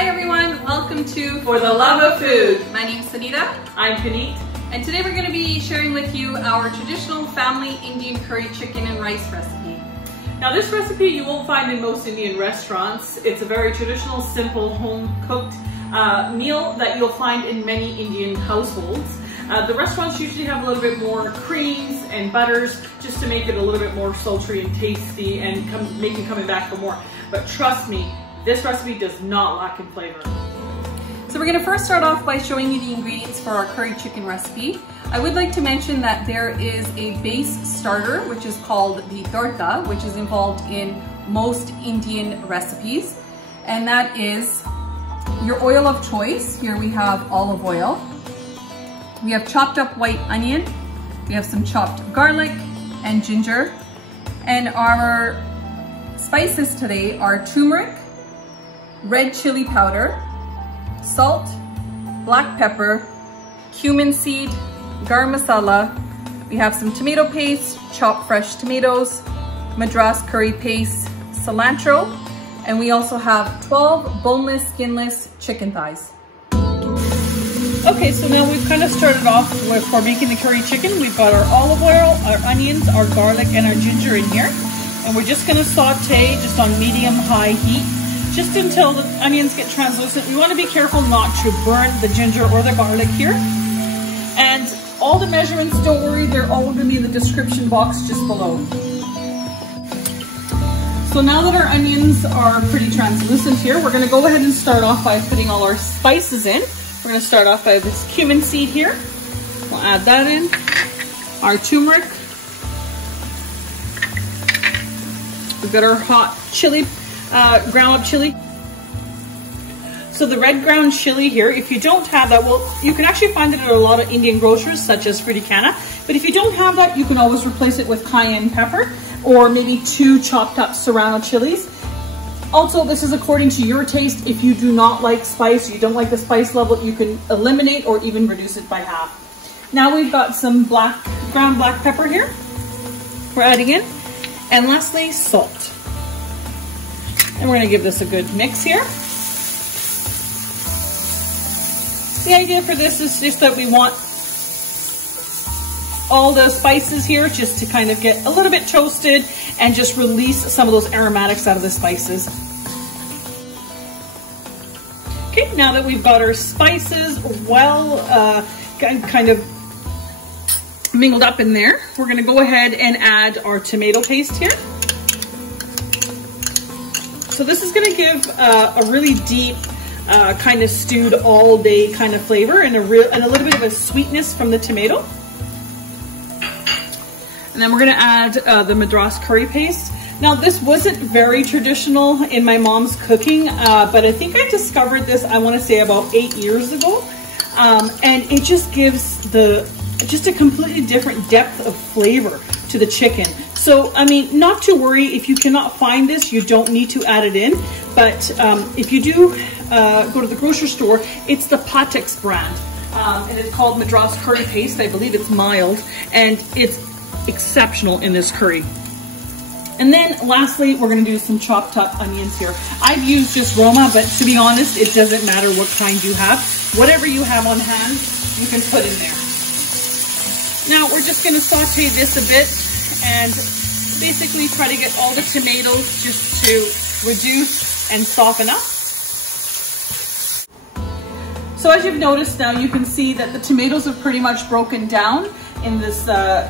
Hi everyone, welcome to For the Love of Food. My name is Sanita. I'm Puneet. And today we're going to be sharing with you our traditional family Indian curry chicken and rice recipe. Now this recipe you won't find in most Indian restaurants. It's a very traditional, simple, home-cooked meal that you'll find in many Indian households. The restaurants usually have a little bit more creams and butters just to make it a little bit more sultry and tasty and make you coming back for more. But trust me, this recipe does not lack in flavor. So we're going to first start off by showing you the ingredients for our curry chicken recipe. I would like to mention that there is a base starter which is called the tadka, which is involved in most Indian recipes, and that is your oil of choice. Here we have olive oil. We have chopped up white onion. We have some chopped garlic and ginger. And our spices today are turmeric, red chili powder, salt, black pepper, cumin seed, garam masala. We have some tomato paste, chopped fresh tomatoes, madras curry paste, cilantro, and we also have 12 boneless, skinless chicken thighs. Okay, so now we've kind of started off with, for making the curry chicken, we've got our olive oil, our onions, our garlic, and our ginger in here. And we're just gonna saute just on medium-high heat, just until the onions get translucent. We wanna be careful not to burn the ginger or the garlic here. And all the measurements, don't worry, they're all gonna be in the description box just below. So now that our onions are pretty translucent here, we're gonna go ahead and start off by putting all our spices in. We're gonna start off by this cumin seed here. We'll add that in. Our turmeric. We've got our hot chili, ground up chili. So the red ground chili here, if you don't have that, well, you can actually find it at a lot of Indian grocers such as foodie. But if you don't have that, you can always replace it with cayenne pepper or maybe 2 chopped up serrano chilies. Also, this is according to your taste. If you do not like spice, you don't like the spice level, you can eliminate or even reduce it by half. Now we've got some ground black pepper here. We're adding in. And lastly, salt. And we're gonna give this a good mix here. The idea for this is just that we want all the spices here just to kind of get a little bit toasted and just release some of those aromatics out of the spices. Okay, now that we've got our spices well kind of mingled up in there, we're gonna go ahead and add our tomato paste here. So this is gonna give a really deep kind of stewed all day kind of flavor and a little bit of a sweetness from the tomato. And then we're gonna add the madras curry paste. Now this wasn't very traditional in my mom's cooking, but I think I discovered this, I wanna say about 8 years ago. And it just gives just a completely different depth of flavor to the chicken. So, I mean, not to worry, if you cannot find this, you don't need to add it in. But if you do go to the grocery store, it's the Pataks brand. And it's called madras curry paste. I believe it's mild and it's exceptional in this curry. And then lastly, we're gonna do some chopped up onions here. I've used just Roma, but to be honest, it doesn't matter what kind you have. Whatever you have on hand, you can put in there. Now we're just gonna saute this a bit and basically try to get all the tomatoes just to reduce and soften up. So as you've noticed now, you can see that the tomatoes have pretty much broken down in this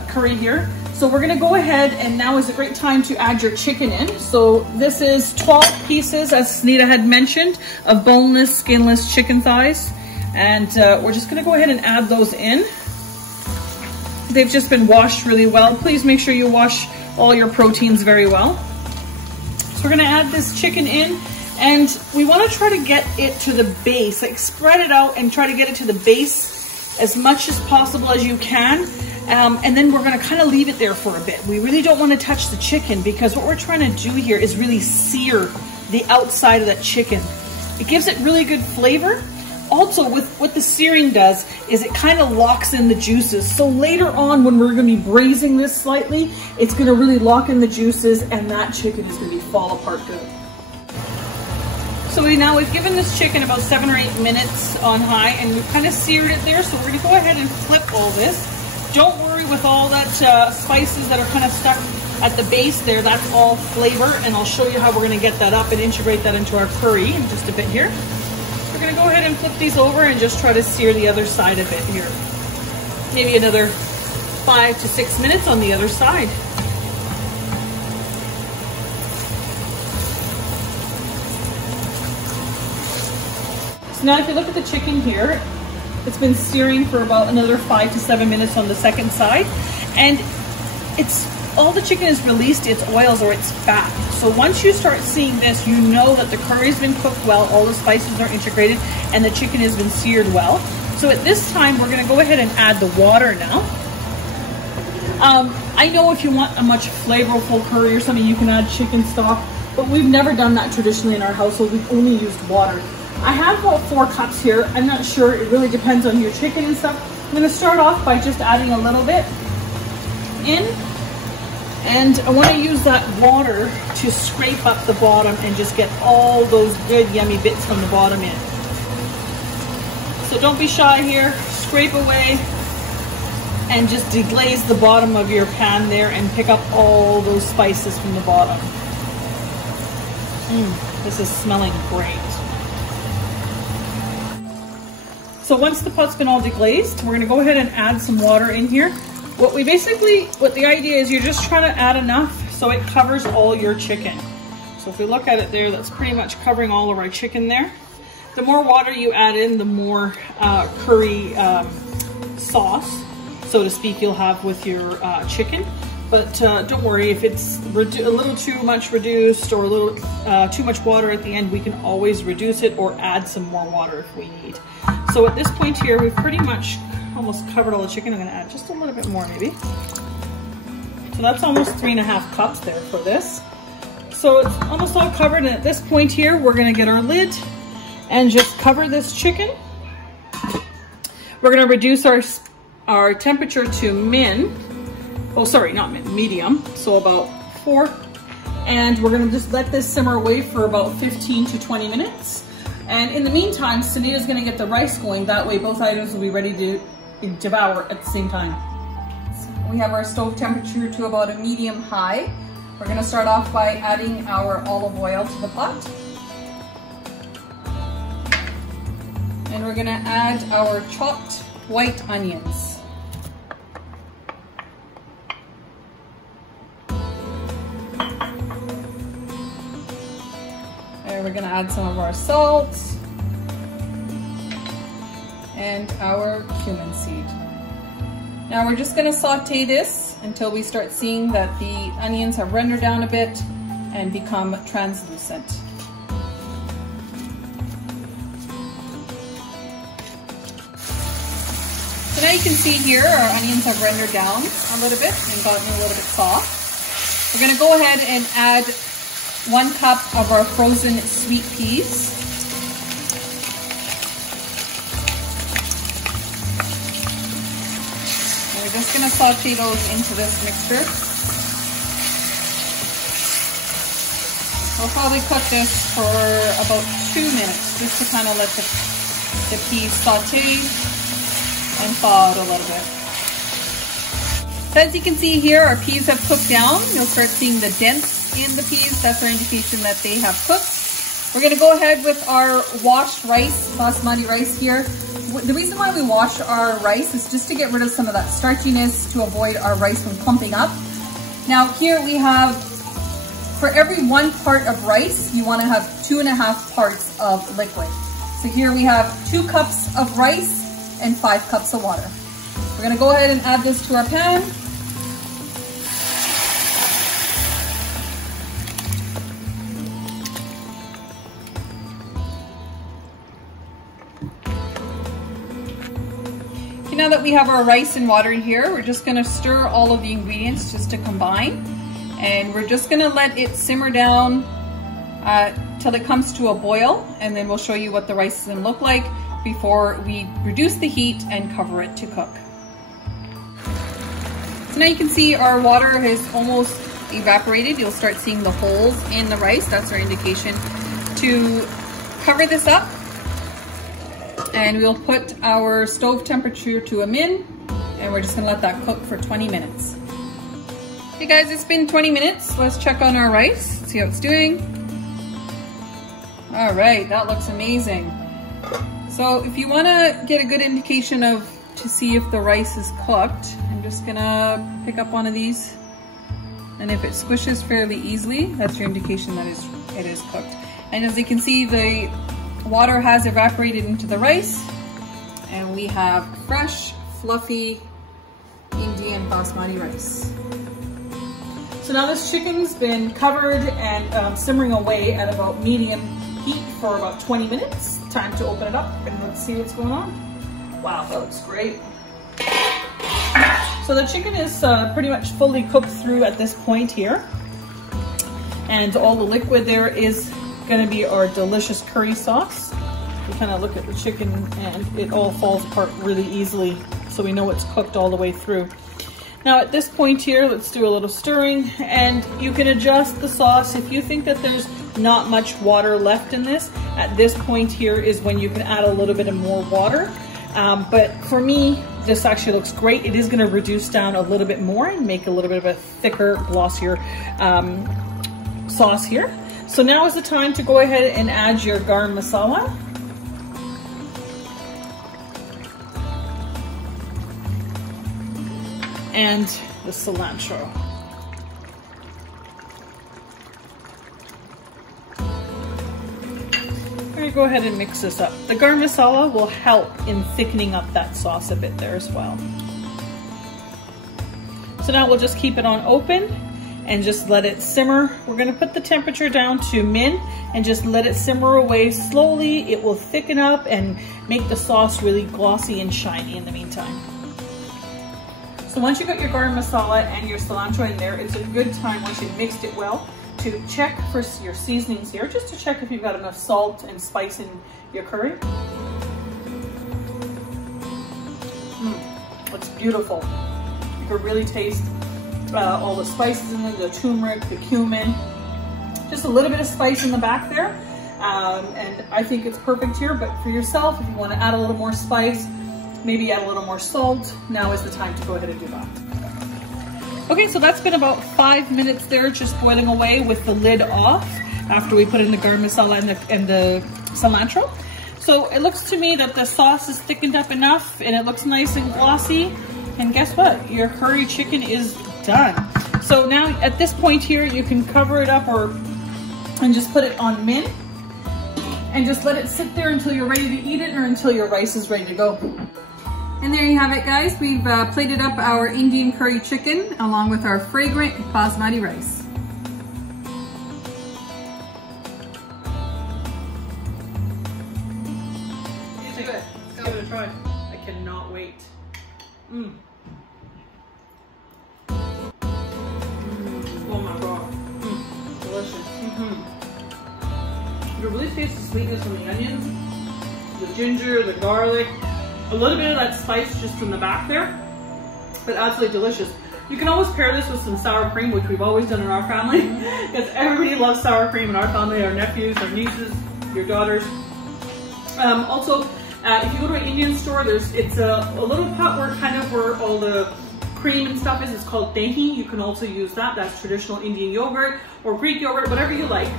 curry here. So we're gonna go ahead, and now is a great time to add your chicken in. So this is 12 pieces, as Nita had mentioned, of boneless, skinless chicken thighs. And we're just gonna go ahead and add those in. They've just been washed really well. Please make sure you wash all your proteins very well. So we're gonna add this chicken in, and we wanna try to get it to the base, like spread it out and try to get it to the base as much as possible as you can. And then we're gonna kind of leave it there for a bit. We really don't wanna touch the chicken because what we're trying to do here is really sear the outside of that chicken. It gives it really good flavor. Also, with what the searing does is it kind of locks in the juices. So later on, when we're gonna be braising this slightly, it's gonna really lock in the juices and that chicken is gonna be fall apart good. So we've given this chicken about 7 or 8 minutes on high, and we've kind of seared it there. So we're gonna go ahead and flip all this. Don't worry with all that spices that are kind of stuck at the base there. That's all flavor, and I'll show you how we're gonna get that up and integrate that into our curry in just a bit here. We're gonna go ahead and flip these over and just try to sear the other side a bit here. Maybe another 5 to 6 minutes on the other side. So now if you look at the chicken here, it's been searing for about another 5 to 7 minutes on the second side. And all the chicken has released its oils or its fat. So once you start seeing this, you know that the curry's been cooked well, all the spices are integrated, and the chicken has been seared well. So at this time, we're gonna go ahead and add the water now. I know if you want a much flavorful curry or something, you can add chicken stock, but we've never done that traditionally in our household. We've only used water. I have about 4 cups here. I'm not sure, it really depends on your chicken and stuff. I'm gonna start off by just adding a little bit in, and I wanna use that water to scrape up the bottom and just get all those good yummy bits from the bottom in. So don't be shy here, scrape away and just deglaze the bottom of your pan there and pick up all those spices from the bottom. This is smelling great. So once the pot's been all deglazed, we're gonna go ahead and add some water in here. What the idea is, you're just trying to add enough so it covers all your chicken. So if we look at it there, that's pretty much covering all of our chicken there. The more water you add in, the more curry sauce, so to speak, you'll have with your chicken. But don't worry, if it's a little too much reduced or a little too much water at the end, we can always reduce it or add some more water if we need. So at this point here, we've pretty much almost covered all the chicken. I'm gonna add just a little bit more maybe. So that's almost 3.5 cups there for this. So it's almost all covered, and at this point here, we're gonna get our lid and just cover this chicken. We're gonna reduce our temperature to medium, so about 4. And we're gonna just let this simmer away for about 15 to 20 minutes. And in the meantime, Sunita's gonna get the rice going. That way both items will be ready to devour at the same time. We have our stove temperature to about a medium high. We're gonna start off by adding our olive oil to the pot. And we're gonna add our chopped white onions. And we're gonna add some of our salt and our cumin seed. Now we're just gonna saute this until we start seeing that the onions have rendered down a bit and become translucent. So now you can see here our onions have rendered down a little bit and gotten a little bit soft. We're gonna go ahead and add 1 cup of our frozen sweet peas. And we're just gonna saute those into this mixture. We'll probably cook this for about 2 minutes just to kind of let the peas saute and thaw out a little bit. So as you can see here, our peas have cooked down. You'll start seeing the dents in the peas. That's our indication that they have cooked. We're gonna go ahead with our washed rice, Basmati rice here. The reason why we wash our rice is just to get rid of some of that starchiness, to avoid our rice from clumping up. Now here we have, for every 1 part of rice, you wanna have 2.5 parts of liquid. So here we have 2 cups of rice and 5 cups of water. We're gonna go ahead and add this to our pan. Okay, now that we have our rice and water here, we're just gonna stir all of the ingredients just to combine. And we're just gonna let it simmer down till it comes to a boil, and then we'll show you what the rice is gonna look like before we reduce the heat and cover it to cook. So now you can see our water has almost evaporated. You'll start seeing the holes in the rice. That's our indication to cover this up and we'll put our stove temperature to a min, and we're just gonna let that cook for 20 minutes. Okay guys, it's been 20 minutes. Let's check on our rice, see how it's doing. All right, that looks amazing. So if you wanna get a good indication to see if the rice is cooked, I'm just gonna pick up one of these. And if it squishes fairly easily, that's your indication that it is cooked. And as you can see, the water has evaporated into the rice, and we have fresh, fluffy Indian Basmati rice. So now this chicken's been covered and simmering away at about medium heat for about 20 minutes. Time to open it up and let's see what's going on. Wow, that looks great. So the chicken is pretty much fully cooked through at this point here. And all the liquid there is gonna be our delicious curry sauce. We kind of look at the chicken and it all falls apart really easily, so we know it's cooked all the way through. Now at this point here, let's do a little stirring, and you can adjust the sauce. If you think that there's not much water left in this, at this point here is when you can add a little bit of more water. But for me, this actually looks great. It is gonna reduce down a little bit more and make a little bit of a thicker, glossier sauce here. So now is the time to go ahead and add your garam masala. And the cilantro. I'm gonna go ahead and mix this up. The garam masala will help in thickening up that sauce a bit there as well. So now we'll just keep it on open and just let it simmer. We're gonna put the temperature down to min and just let it simmer away slowly. It will thicken up and make the sauce really glossy and shiny in the meantime. So once you got your garam masala and your cilantro in there, it's a good time, once you've mixed it well, to check for your seasonings here, just to check if you've got enough salt and spice in your curry. It's beautiful. You can really taste all the spices in there, the turmeric, the cumin, just a little bit of spice in the back there. And I think it's perfect here, but for yourself, if you want to add a little more spice, maybe add a little more salt, now is the time to go ahead and do that. Okay, so that's been about 5 minutes there, just boiling away with the lid off after we put in the garam masala and the cilantro. So it looks to me that the sauce is thickened up enough and it looks nice and glossy. And guess what? Your curry chicken is done. So now at this point here, you can cover it up and just put it on min and just let it sit there until you're ready to eat it or until your rice is ready to go. And there you have it, guys. We've plated up our Indian curry chicken along with our fragrant Basmati rice. Let's give it a try. I cannot wait. Oh my god. Delicious. You can really taste the sweetness from the onions, the ginger, the garlic, a little bit of that spice just from the back there, but absolutely delicious. You can always pair this with some sour cream, which we've always done in our family, because everybody loves sour cream in our family, our nephews, our nieces, your daughters. Also, if you go to an Indian store, it's a little pot where all the cream and stuff is. It's called dahi. You can also use that. That's traditional Indian yogurt or Greek yogurt, whatever you like,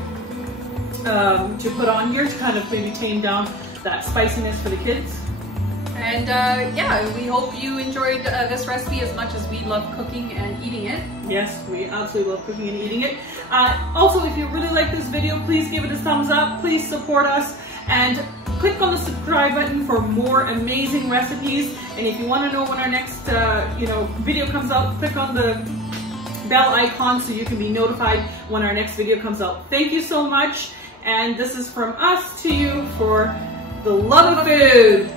to put on here to kind of maybe tame down that spiciness for the kids. And yeah, we hope you enjoyed this recipe as much as we love cooking and eating it. Yes, we absolutely love cooking and eating it. Also, if you really like this video, please give it a thumbs up. Please support us and click on the subscribe button for more amazing recipes. And if you want to know when our next video comes out, click on the bell icon so you can be notified when our next video comes out. Thank you so much. And this is from us to you for the love of food.